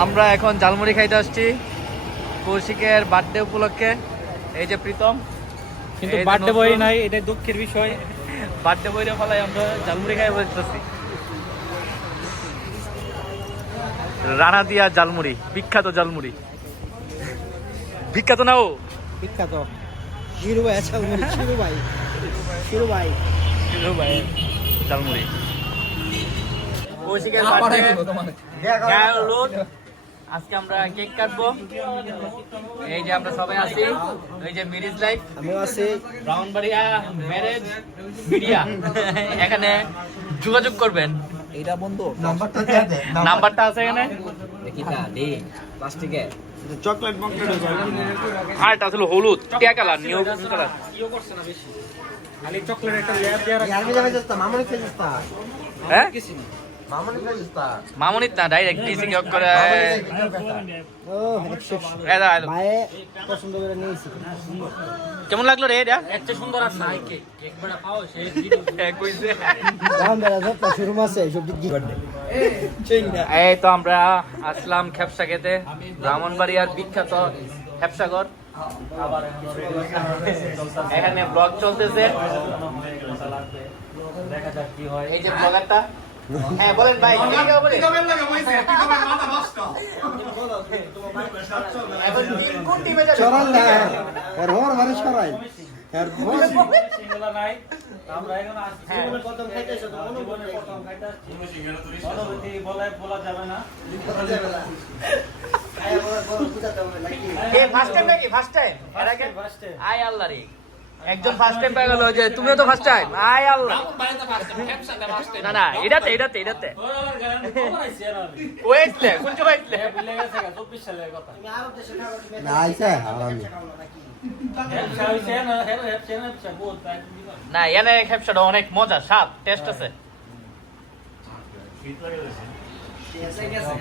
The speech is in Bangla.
আমরা এখন ঝালমুড়ি খাইতে আসছি কৌশিকের বার্থডে উপলক্ষে। এই যে প্রীতম, কিন্তু বার্থডে বই নাই, এটা দুঃখের বিষয়। বার্থডে বইরে ফলাই আমরা ঝালমুড়ি খাই বলতেছি। রানা দিয়া ঝালমুড়ি, বিখ্যাত ঝালমুড়ি, বিখ্যাত না ও বিখ্যাত শিরু ভাই, শিরু ভাই, শিরু ভাই, শিরু ভাই ঝালমুড়ি। কৌশিকের বার্থডে আজকে আমরা কেক কাটবো। এই যে আমরা সবাই আছি, এই যে মিরিজ লাইফ, আমিও আছি, ব্রাউনবাড়িয়া ম্যারেজ মিডিয়া। এখানে যোগাযোগ করবেন। এইটা বন্ধু নাম্বারটা আছে এখানে। চকলেট মকলেট আর এটা আসলে হলুদ টিয়া কালার, নিউ কালার। খালি চকলেট একটা লেয়ার দেয়া রাখা। হ্যাঁ মামুনিত না, ডাইরেক্ট পিসি কেক করে। ও এদা আইলো। ভাই পছন্দ করে নিয়েছি। কেমন লাগলো রে এটা? একটা সুন্দর আছে কেক, কেক বড় পাও সেই এক কইছে। দাম বেড়া যাচ্ছে শুরু মাসে সব দিক বার্থডে। এই তো আমরা আসলাম খেপসা খেতে, ব্রাহ্মণবাড়িয়ার বিখ্যাত খেপসাঘর। এখানে ব্লগ চলতেছে। এই যে ব্লগারটা, হ্যাঁ বলেন ভাই, কি বলেন? এখন টিম কোন টিমে যাবে? চরাল না আর হর মানে সরাই আর সিঙ্গলা নাই। আমরা এখন আসছি জীবনে প্রথম খাইতেছো, তো জীবনে প্রথম খাইতেছি। অনুভূতি বলা যাবে না। কে ফার্স্ট টাইম নাকি? First time? এর আগে ফার্স্ট টাইম। আয় আল্লাহ রে, একজন ফার্স্ট টাইম পেয়ে গেল। যে তুমিও তো ফার্স্ট টাইম। আয় আল্লাহ, না না, এটাতে ওর আবার গ্যারান্টি খবর আইছে আর আমি। ওয়েটলে কোন সময় আইছিলে? ভুলে গেছে 24 সালের কথা। না আইছে আরামি ব্যবসা হইছে না, ব্যবসা না, ব্যবসা বহুত তাই তুমি না। না, এনে খেপসাটা অনেক মজা, স্বাদ, টেস্ট আছে। ঠিক আছে।